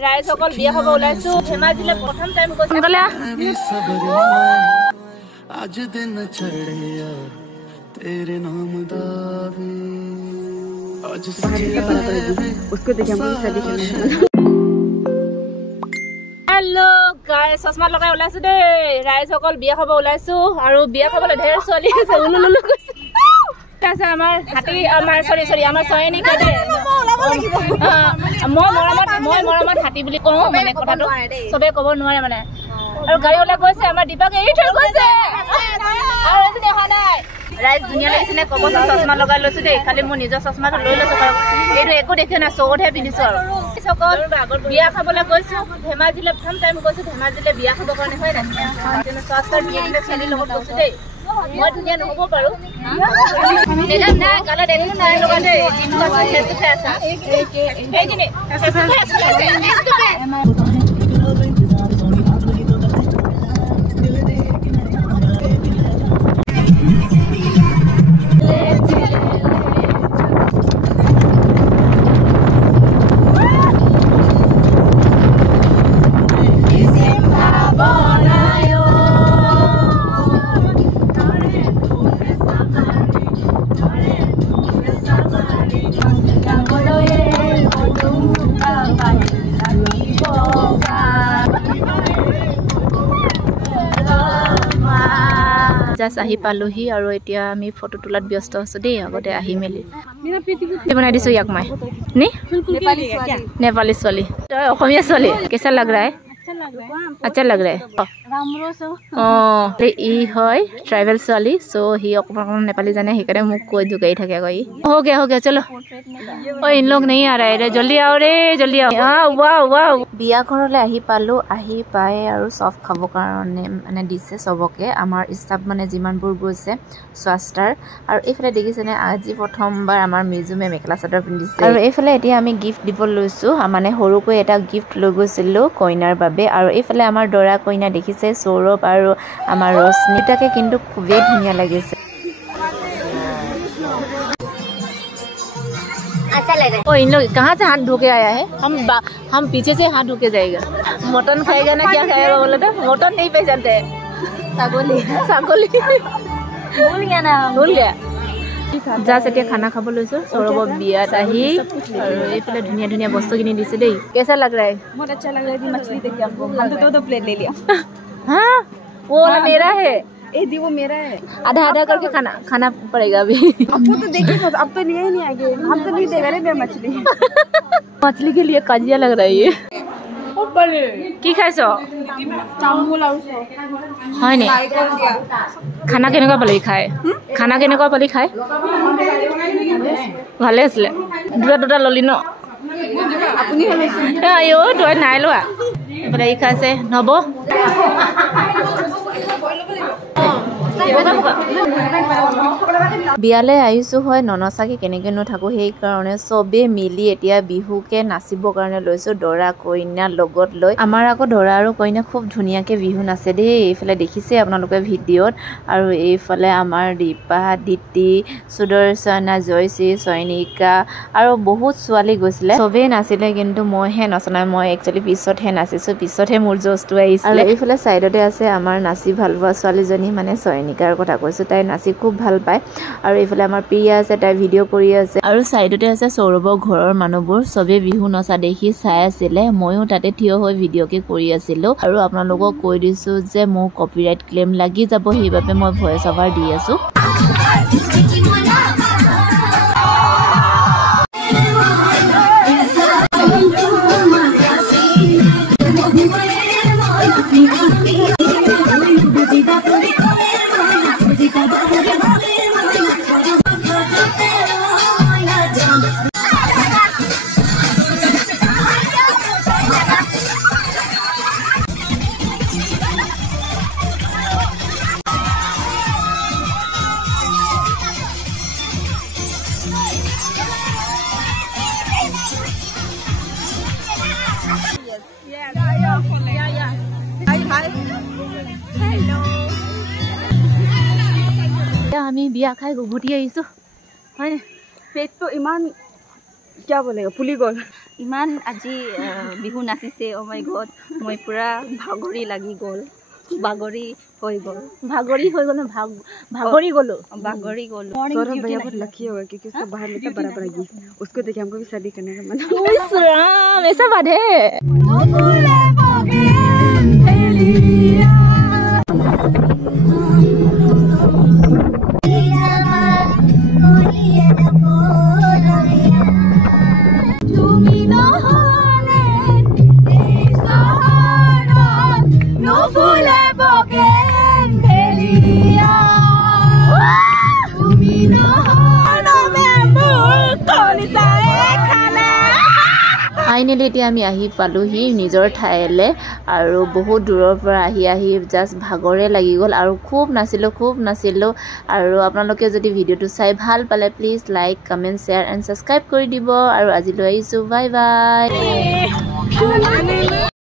ৰাইজসকল বিয়া খাব ওলাইছো ধেমাজিলে প্ৰথম টাইম গৈছো গলে आज दिन चढ़िया तेरे नाम दा भी आज उसको देखे हम शादी करने हेलो गाइस चश्मा लगाই ওলাইছো দে ৰাইজসকল বিয়া খাব ওলাইছো আৰু বিয়া খাবলৈ ঢেৰ ছোৱালী আছে উলুলুলু কৈছে আছে আমাৰ হাতি আমাৰ সৰি আমাৰ সয়নিকা দে মই মৰমত হাতি বুলি কওঁ মানে কথাটো সবে ক'ব নোৱাৰে মানে আৰু গাড়ী ওলাই গৈছে আমাৰ দীপাকে এই থৈ গৈছে আৰু এটো দেখা নাই ৰাইজ দুনিয়া লাগিছে ক'ব চশমা লগাই লৈছো দেই খালি মোৰ নিজৰ চশমাটো লৈ লৈছো এইটো একো দেখে না চৌধহে পিন্ধিছো আৰু সকল বিয়া খাবলৈ গৈছো ধেমাজিলে প্ৰথম টাইম গৈছো ধেমাজিলে বিয়া খাব কাৰণে হয় না কিন্তু স্বাস্থ্যৰ বিয়ালে চালি লগত গৈছো দেই মই ধুনীয়া নহব পাৰো দেখা নাই কালা দেখো নাই লগা দেই দিনটো আছে ফেস টু ফেস এই কিনে ফেস টু ফেস আহি পালোহি আৰু এতিয়া আমি ফটো তোলাত ব্যস্ত আছো দেই আগতে আহি মেলি বনাই দিছো ইয়াক মই নে नेपाली ছোৱালী তই অসমীয়া ছোৱালী কেসা লাগ रहा है अच्छा लग रहा है ই হয় ট্ৰাইবেল ছোৱালী সো হি অকমান नेपाली জানে সেইকাৰণে মোক কৈ জুগাই থাকে কই हो गया चलो ओ इन लोग नहीं आ रहे रे जल्दी आओ रे जल्दी आओ वाओ বিয়া ঘৰলৈ আহি পালো আহি পাই আৰু সব খাব কাৰণে মানে দিছে সবকে আমাৰ ষ্টাফ মানে যিমানবোৰ গৈছে স্বাস্থ্যৰ আৰু এইফালে দেখিছেনে আজি প্ৰথমবাৰ আমাৰ মিজুমে মেখেলা চাদৰ পিন্ধিছে আৰু এইফালে এতিয়া আমি গিফট দিব লৈছো মানে সৰুকৈ এটা গিফট লৈ গৈছিলো কইনাৰ বাবে আৰু এইফালে আমাৰ দৰা কইনা দেখিছে সৌৰভ আৰু আমাৰ ৰশ্মিতাকে কিন্তু খুবেই ধুনীয়া লাগিছে अच्छा लग रहा है ओ इन लोग कहाँ से हाथ धो के आया है हम पीछे से हाथ धो के जाएगा मटन खाएगा ना क्या खाएगा बोले तो मटन नहीं पहचानते सागोली भूल गया जा से खाना खाब লৈছো सौरभ बियात आही और এইফালে ধুনিয়া ধুনিয়া বস্তু কিনি দিছে দেই कैसा लग रहा है बहुत अच्छा लग रहा है मछली देख के हमको हम तो दो प्लेट ले लिया हां वो मेरा है दी वो मेरा है आधा करके खाना पड़ेगा अभी आपको तो देखिए अब तो लिए ही नहीं आगे हम तो नहीं देगा रे मछली के लिए काजिया लग रहा है ये কি খাইছো चावल और হয় নে খানা কেনেকুৱা পালি খাই ভালে আছিল দুটা ললি ন अपनी আইও তই নাই লোৱা বলে ই খাইছে নব বিয়ালৈ আহিছো হয় ননচাকে কেনেকেনো থাকো সেই কাৰণে সবে মিলি এতিয়া বিহুকে নাচিবৰ কাৰণে লৈছো দৰা কইনা লগত লৈ আমাৰ আকৌ দৰা আৰু কইনা খুব ধুনীয়াকে বিহু নাচে দেই এইফালে দেখিছে আপোনালোকে ভিডিঅ'ত আৰু এইফালে আমাৰ দীপা দিতি সুদৰ্শনা জয়শ্ৰী সৈনিকা আৰু বহুত ছোৱালী গৈছিলে সবে নাচিলে কিন্তু মইহে নচনা মই একচুয়ালি পিছতহে নাচিছো পিছতহে মোৰ জোজটো আহিছিল আৰু এইফালে সাইডতে আছে আমাৰ নাচি ভাল পোৱা ছোৱালীজনী মানে সৈনিকাৰ কথা কৈছো তাই নাচি খুব ভাল পায় আৰু এইফালে আমাৰ প্ৰিয়া আছে তাই ভিডিঅ' কৰি আছে আৰু সাইডতে আছে সৌৰভৰ ঘৰৰ মানুহবোৰ সবে বিহু নচা দেখি চাই আছিলে ময়ো তাতে থিয় হৈ ভিডিঅ'কে কৰি আছিলো আৰু আপোনালোকক কৈ দিছো যে মোৰ কপিৰাইট ক্লেম লাগি যাব সেইবাবে মই ভয়েস অভাৰ দি আছো আমি বিয়া খাই ঘুটি আহিছো হয় না पेट तो इमान क्या बोलेगा फुली गोल ইমান আজি বিহু নাচিছে ও মাই গড মই পুৰা ভাগৰি লাগি গ'ল ভাগৰি হৈ গ'ল ভাগৰি গ'লো सौरभ भैया बहुत लकी होगा क्योंकि उसको बाहर लेता बड़ा बड़ा गिफ्ट उसको देखिए हमको भी शादी करने का मन ऐसा बात है ফাইনেলি এতিয়া আমি আহি পালোহি নিজৰ ঠাইলৈ আৰু বহুত দূৰৰ পৰা আহি জাষ্ট ভাগৰে লাগি গ'ল আৰু খুব নাচিলোঁ আৰু আপোনালোকে যদি ভিডিঅ'টো চাই ভাল পালে please like comment share and subscribe কৰি দিব আৰু আজিলৈ আহিছোঁ বাই বাই